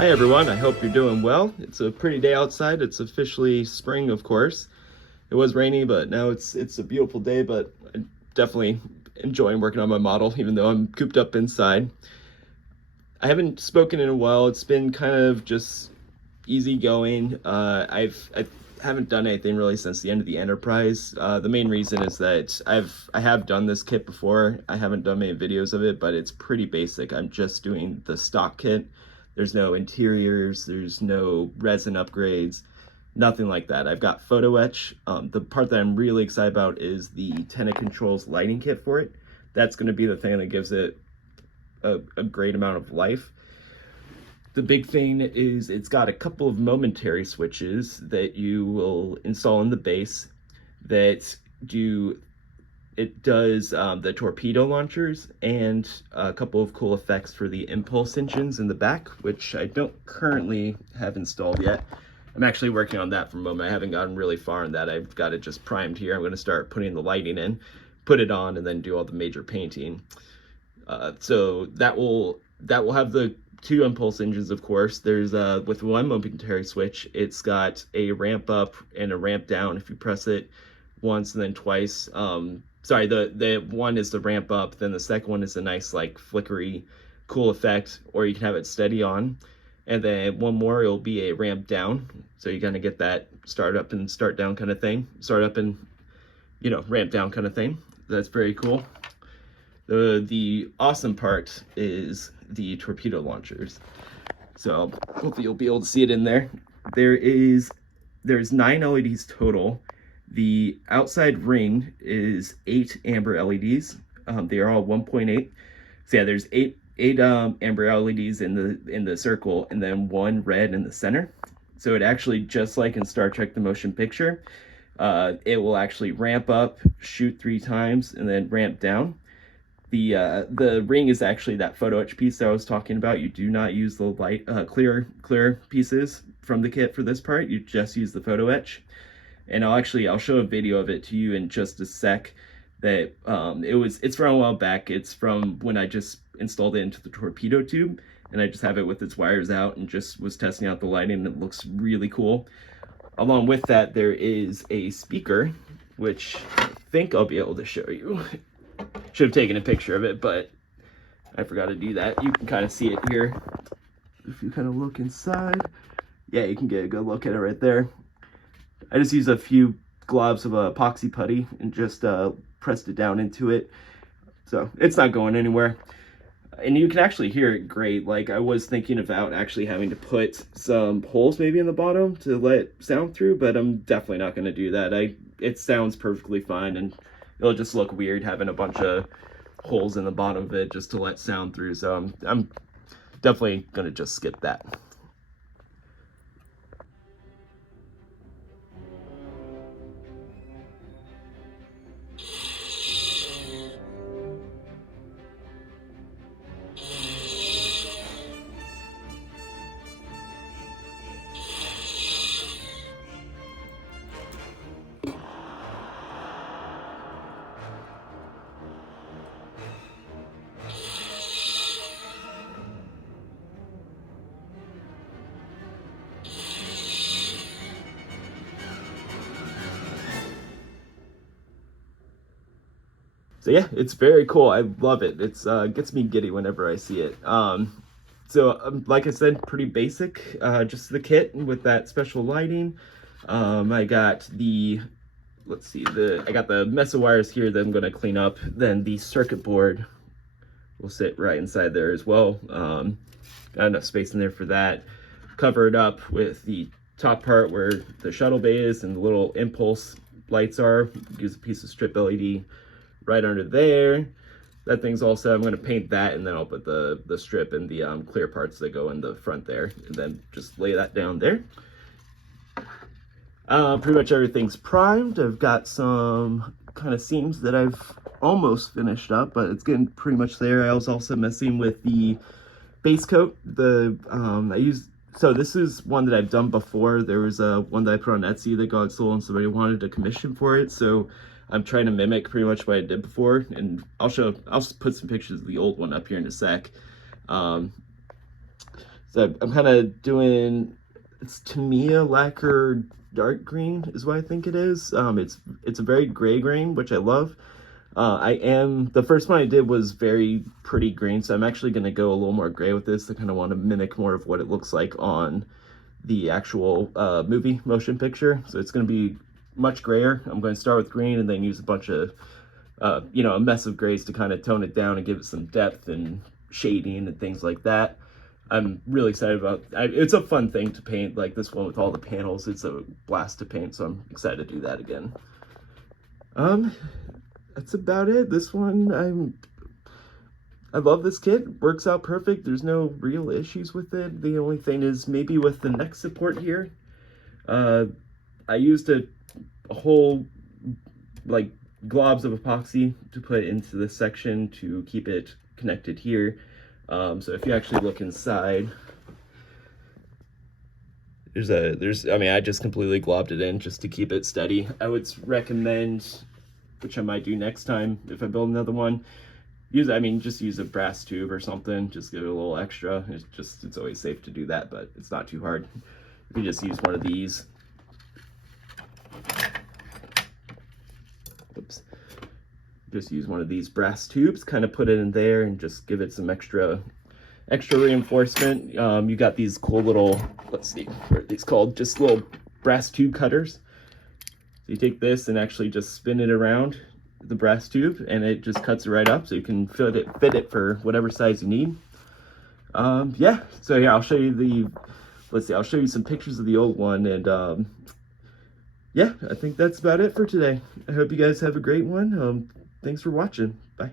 Hi everyone, I hope you're doing well. It's a pretty day outside. It's officially spring, of course. It was rainy, but now it's a beautiful day, but I'm definitely enjoying working on my model, even though I'm cooped up inside. I haven't spoken in a while. It's been kind of just easy going. I haven't done anything really since the end of the Enterprise. The main reason is that I have done this kit before. I haven't done many videos of it, but it's pretty basic. I'm just doing the stock kit. There's no interiors, there's no resin upgrades, nothing like that. I've got photo etch. The part that I'm really excited about is the Tenet Controls lighting kit for it. That's going to be the thing that gives it a great amount of life. The big thing is it's got a couple of momentary switches that you will install in the base that does the torpedo launchers and a couple of cool effects for the impulse engines in the back, which I don't currently have installed yet. I'm actually working on that for a moment. I haven't gotten really far in that. I've got it just primed here. I'm going to start putting the lighting in, put it on, and then do all the major painting. So that will have the two impulse engines, of course. There's with one momentary switch, it's got a ramp up and a ramp down if you press it once and then twice. Sorry, the one is the ramp up, then the second one is a nice like flickery cool effect, or you can have it steady on, and then one more it'll be a ramp down, so you're gonna get that start up and start down kind of thing, start up and ramp down kind of thing. That's very cool. The awesome part is the torpedo launchers. So hopefully you'll be able to see it in there. There's 9 LEDs total. The outside ring is 8 amber LEDs. They are all 1.8. So yeah, there's eight amber LEDs in the circle, and then 1 red in the center. So it actually, just like in Star Trek: The Motion Picture, it will actually ramp up, shoot 3 times, and then ramp down. The ring is actually that photo etch piece that I was talking about. You do not use the light clear pieces from the kit for this part. You just use the photo etch. And I'll show a video of it to you in just a sec. That it's from a while back. It's from when I just installed it into the torpedo tube, and I just have it with its wires out and just was testing out the lighting, and it looks really cool. Along with that, there is a speaker, which I think I'll be able to show you. Should have taken a picture of it, but I forgot to do that. You can kind of see it here. If you kind of look inside, yeah, you can get a good look at it right there. I just used a few globs of epoxy putty and just pressed it down into it. So it's not going anywhere. And you can actually hear it great. Like, I was thinking about actually having to put some holes maybe in the bottom to let sound through, but I'm definitely not going to do that. It sounds perfectly fine, and it'll just look weird having a bunch of holes in the bottom of it just to let sound through. So I'm definitely going to just skip that. So yeah, it's very cool. I love it. It's gets me giddy whenever I see it. Like I said, pretty basic, just the kit with that special lighting. I got I got the mess of wires here that I'm going to clean up. Then the circuit board will sit right inside there as well. Got enough space in there for that. Cover it up with the top part where the shuttle bay is and the little impulse lights are. Use a piece of strip LED right under there. That thing's all set. I'm going to paint that, and then I'll put the strip and the clear parts that go in the front there, and then just lay that down there. Pretty much everything's primed. I've got some kind of seams that I've almost finished up, but it's getting pretty much there. I was also messing with the base coat. So this is one that I've done before. There was one that I put on Etsy that got sold and somebody wanted a commission for it, so I'm trying to mimic pretty much what I did before, and I'll put some pictures of the old one up here in a sec. So I'm kind of doing, it's Tamiya lacquer dark green is what I think it is. It's a very gray grain, which I love. The first one I did was very pretty green, so I'm actually going to go a little more gray with this. I kind of want to mimic more of what it looks like on the actual movie motion picture. So it's going to be much grayer. I'm going to start with green and then use a bunch of, a mess of grays to kind of tone it down and give it some depth and shading and things like that. I'm really excited about it's a fun thing to paint, like this one with all the panels. It's a blast to paint, so I'm excited to do that again. That's about it. This one, I love this kit. Works out perfect. There's no real issues with it. The only thing is maybe with the neck support here. I used a whole like globs of epoxy to put into this section to keep it connected here. So if you actually look inside, I just completely globbed it in just to keep it steady. I would recommend, which I might do next time if I build another one, just use a brass tube or something, just give it a little extra. It's always safe to do that, but it's not too hard. You can just use one of these. Oops. Just use one of these brass tubes, kind of put it in there and just give it some extra reinforcement. You got these cool little, let's see, what are these called? Just little brass tube cutters. So you take this and actually just spin it around the brass tube and it just cuts it right up, so you can fit it for whatever size you need. Yeah, so yeah, I'll show you I'll show you some pictures of the old one, and yeah, I think that's about it for today. I hope you guys have a great one. Thanks for watching. Bye.